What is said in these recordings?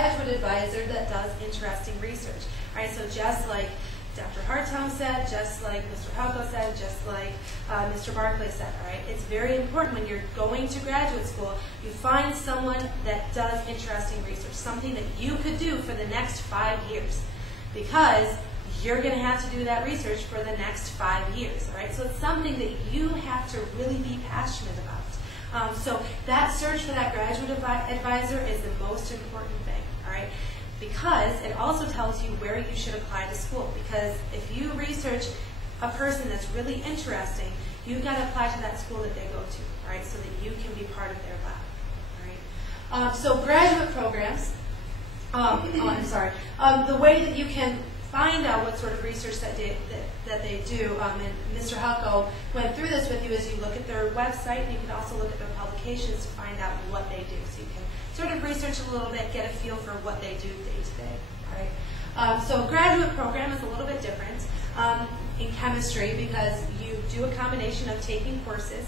graduate advisor that does interesting research. All right, so just like Dr. Hartong said, just like Mr. Halko said, just like Mr. Barclay said, all right? It's very important when you're going to graduate school, you find someone that does interesting research, something that you could do for the next 5 years, because you're going to have to do that research for the next 5 years, all right? So it's something that you have to really be passionate about. So that search for that graduate advisor is the most important thing, all right? Because it also tells you where you should apply to school. Because if you research a person that's really interesting, you've got to apply to that school that they go to, all right, so that you can be part of their lab, all right? So graduate programs, the way that you can find out what sort of research that they do, and Mr. Halko went through this with you, is you look at their website, and you can also look at their publications to find out what they do. So you can sort of research a little bit, get a feel for what they do day to day. All right. So a graduate program is a little bit different in chemistry because you do a combination of taking courses.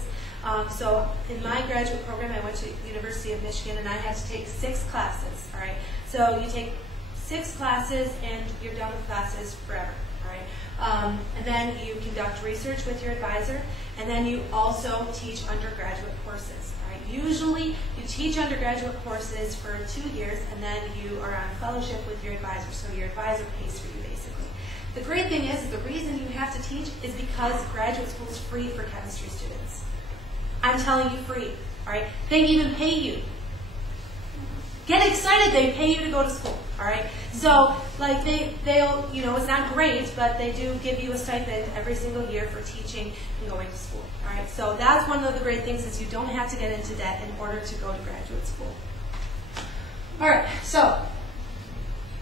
So in my graduate program, I went to the University of Michigan, and I had to take 6 classes. All right. So you take 6 classes, and you're done with classes forever. All right. And then you conduct research with your advisor, and then you also teach undergraduate courses. Usually, you teach undergraduate courses for 2 years, and then you are on fellowship with your advisor, so your advisor pays for you, basically. The great thing is, the reason you have to teach is because graduate school is free for chemistry students. I'm telling you, free. All right? They even pay you. Get excited, they pay you to go to school, all right? So, like, they'll, you know, it's not great, but they do give you a stipend every single year for teaching and going to school, all right? So that's one of the great things, is you don't have to get into debt in order to go to graduate school. All right, so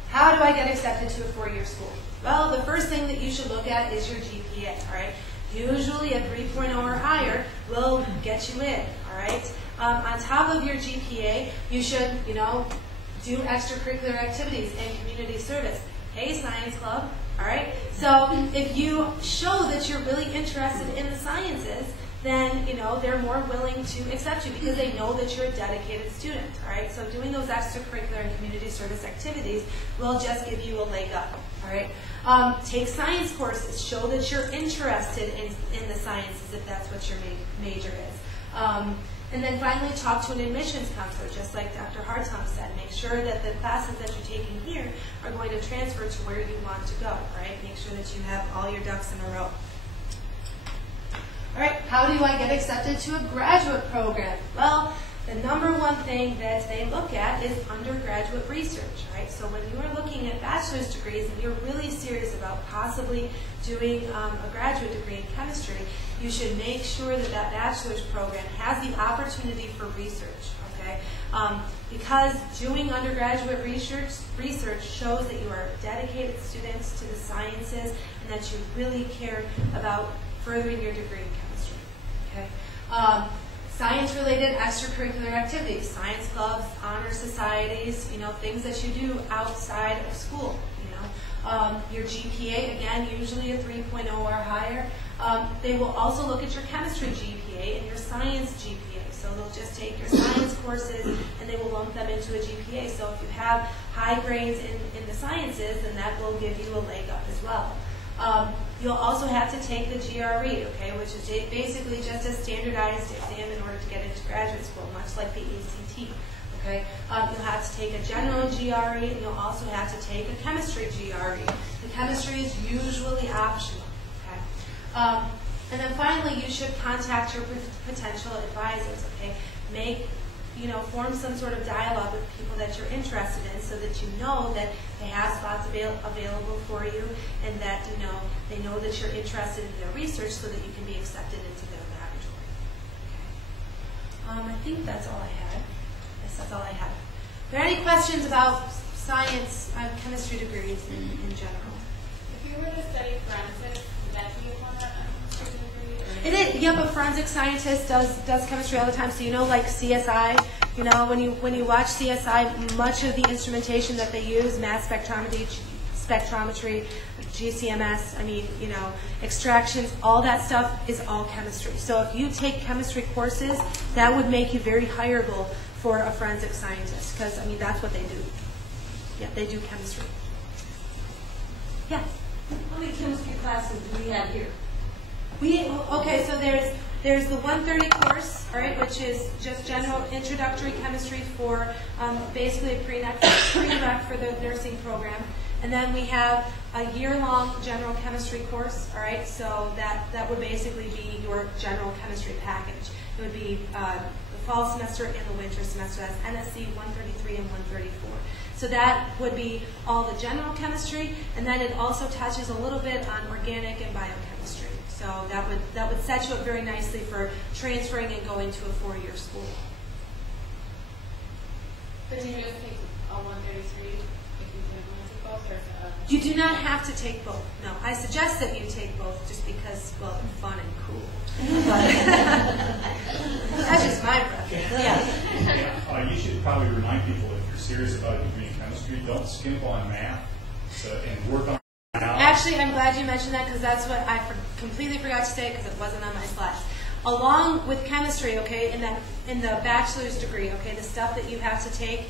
how do I get accepted to a 4-year school? Well, the first thing that you should look at is your GPA, all right? Usually a 3.0 or higher will get you in, all right? On top of your GPA, you should, you know, do extracurricular activities and community service. Hey, science club, all right? So if you show that you're really interested in the sciences, then, you know, they're more willing to accept you because they know that you're a dedicated student, all right? So doing those extracurricular and community service activities will just give you a leg up, all right? Take science courses. Show that you're interested in the sciences if that's what your major is. And then finally, talk to an admissions counselor, just like Dr. Hartong said. Make sure that the classes that you're taking here are going to transfer to where you want to go, right? Make sure that you have all your ducks in a row. All right, how do I get accepted to a graduate program? Well, the number one thing that they look at is undergraduate research, right? So when you are looking at bachelor's degrees and you're really serious about possibly doing a graduate degree in chemistry, you should make sure that that bachelor's program has the opportunity for research, okay? Because doing undergraduate research shows that you are dedicated students to the sciences and that you really care about furthering your degree in chemistry, okay? Science-related extracurricular activities, science clubs, honor societies, you know, things that you do outside of school, you know. Your GPA, again, usually a 3.0 or higher. They will also look at your chemistry GPA and your science GPA. So they'll just take your science courses and they will lump them into a GPA. So if you have high grades in the sciences, then that will give you a leg up as well. You'll also have to take the GRE, okay, which is basically just a standardized exam in order to get into graduate school, much like the ACT, okay? You'll have to take a general GRE, and you'll also have to take a chemistry GRE. The chemistry is usually optional, okay? And then finally, you should contact your potential advisors, okay? Form some sort of dialogue with people that you're interested in so that you know that they have spots available for you and that, you know, they know that you're interested in their research so that you can be accepted into their laboratory. Okay. I think that's all I had. Yes, that's all I had. Are there any questions about science, chemistry degrees in general? If you were to study forensics, would that be a form of chemistry degree? It is. Yep, a forensic scientist does chemistry all the time. So you know, like CSI. You know, when you watch CSI, much of the instrumentation that they use, mass spectrometry, GCMS, I mean, you know, extractions, all that stuff is all chemistry. So if you take chemistry courses, that would make you very hireable for a forensic scientist, because, I mean, that's what they do. Yeah, they do chemistry. Yeah. How many chemistry classes do we have here? Okay, so there's the 130 course, all right, which is just general introductory chemistry for basically a prereq for the nursing program. And then we have a year-long general chemistry course, all right, so that would basically be your general chemistry package. It would be the fall semester and the winter semester. That's NSC 133 and 134. So that would be all the general chemistry, and then it also touches a little bit on organic and biochemistry. So that would set you up very nicely for transferring and going to a 4-year school. But do you just take a 133 if you didn't want to take both, or You do not have to take both. No, I suggest that you take both just because, well, it's fun and cool. That's just my preference. Yeah. You should probably remind people, if you're serious about a degree in chemistry, don't skimp on math and work on it out. Actually, I'm glad you mentioned that because that's what I completely forgot to say because it wasn't on my slides. Along with chemistry, okay, in the bachelor's degree, okay, the stuff that you have to take,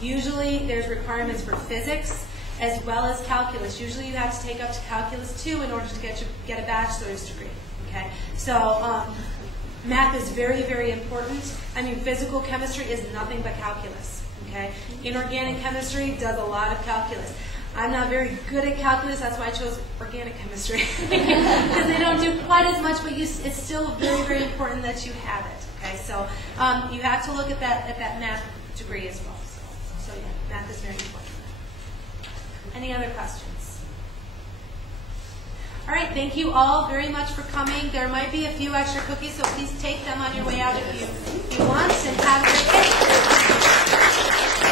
usually there's requirements for physics as well as calculus. Usually you have to take up to calculus 2 in order to get a bachelor's degree. Okay, so math is very, very important. I mean, physical chemistry is nothing but calculus. Okay, inorganic chemistry does a lot of calculus. I'm not very good at calculus. That's why I chose organic chemistry because they don't do quite as much, but it's still very, very important that you have it. Okay, so you have to look at that math degree as well. So yeah, math is very important. Any other questions? All right, thank you all very much for coming. There might be a few extra cookies, so please take them on your way out if you want, and have a great day.